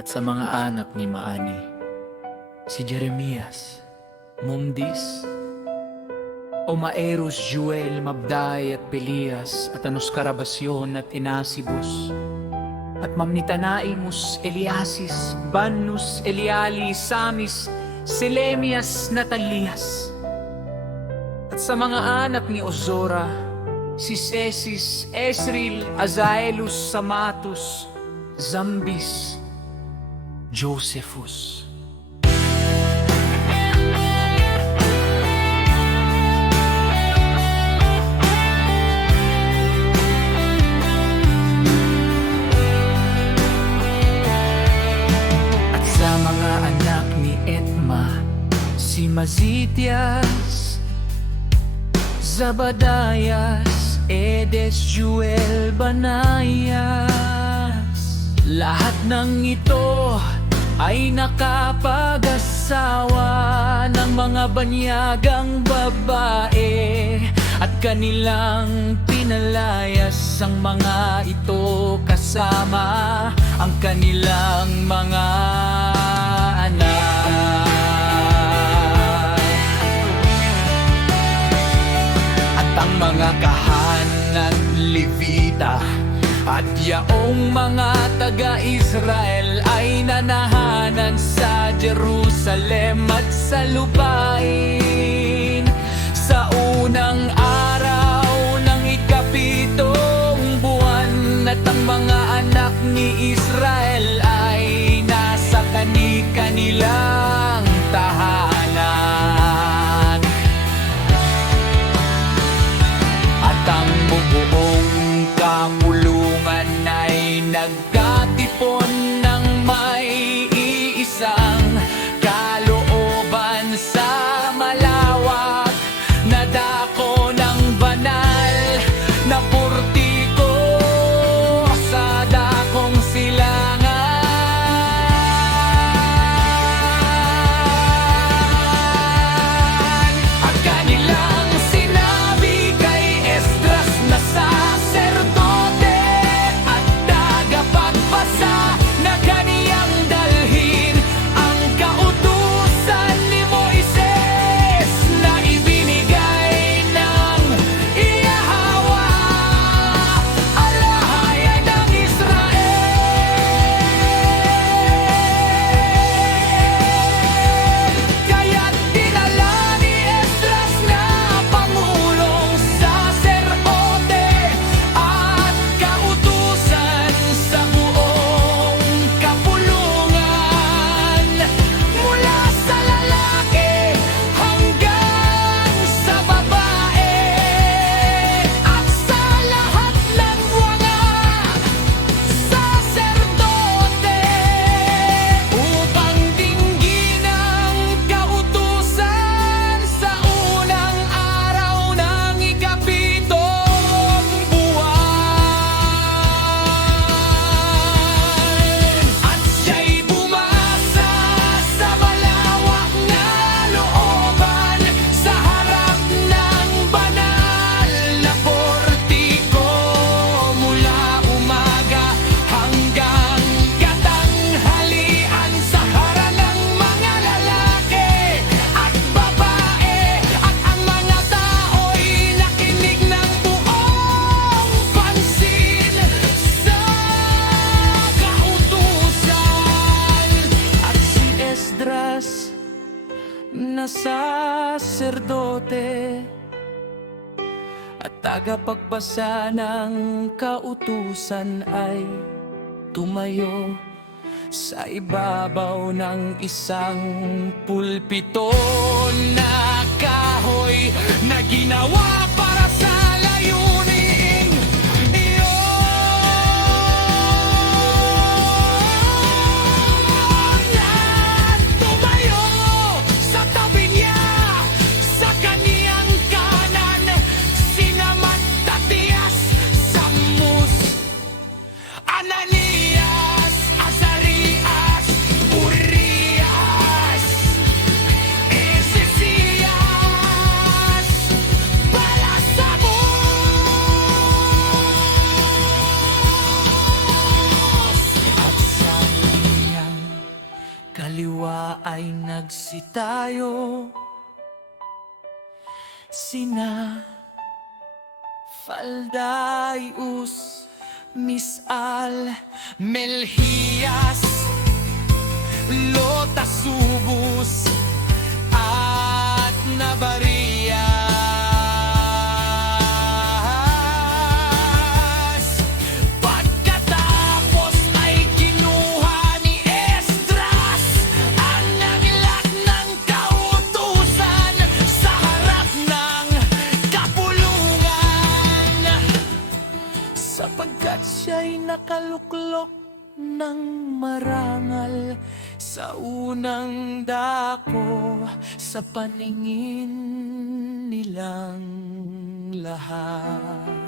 at sa mga anak ni Maani, si Jeremias, Mumdis, Omaeros, Juel, Mabday at Pelias, at Anos Karabasyon at Inasibus, at Mamnitanaimus, Eliasis, Bannus, Eliali, Samis, Selemias, Natalias. At sa mga anak ni Ozora, si Sesis, Esril, Azaelus, Samatus, Zambis, Josephus. At sa mga anak ni Etma, si Mazitias, Zabadayas, Edes, Juel, Banayas. Lahat ng ito ay nakapag-asawa ng mga banyagang babae, at kanilang pinalayas ang mga ito kasama ang kanilang mga anak. At ang mga kahanan, Levita, at yaong mga taga-Israel ay nanahanan sa Jerusalem at sa lupain. Sa unang araw ng ikapitong buwan, at ang mga anak ni Israel ay nasa kani-kanilang tahanan. At ang bubuong kapulungan ay nagkatipon ng may iisang kalooban sa malawak na dako ng banal na portiko sa dakong silangan. At kanilang sinabi kay Esdras na saserdote at tagapagbasa na kaniyang dalhin ang kautusan ni Moises na ibinigay ng Yahweh, alahayan ng Israel. Kaya't dinala ni Esdras na pangulong saserdote at kautusan sa buong kapulungan, mula sa lalaki hanggang sa babae, at sa lahat ng mga saserdote, upang dinggin ang kautusan sa unang araw ng ikapitong buwan. At siya'y bumasa sa malawak na looban sa harap ng banal na portiko, mula umaga hanggang katanghalian, sa harap ng mga lalaki at babae. At ang mga tao'y nakinig ng buong pansin sa kautusan. At si Esdras na saserdote at tagapagbasa ng kautusan ay tumayo sa ibabaw ng isang pulpito na kahoy na ginawa para sa layuning iyon. At tumayo sa tabi niya, sa kaniyang kanan, sina Mattatias, Sammus, Ananias, Azarias, Urias, Ezesias, Balasamus, at sa kaniyang ay nagsitayo, sina Faldaius, Misal, Melhias, Lota Subus at Nabarias. Pagkatapos ay kinuha ni Esdras ang aklat ng kautusan sa harap ng kapulungan, sapagkat siya'y nakaluklok ng marangal sa unang dako sa paningin nilang lahat.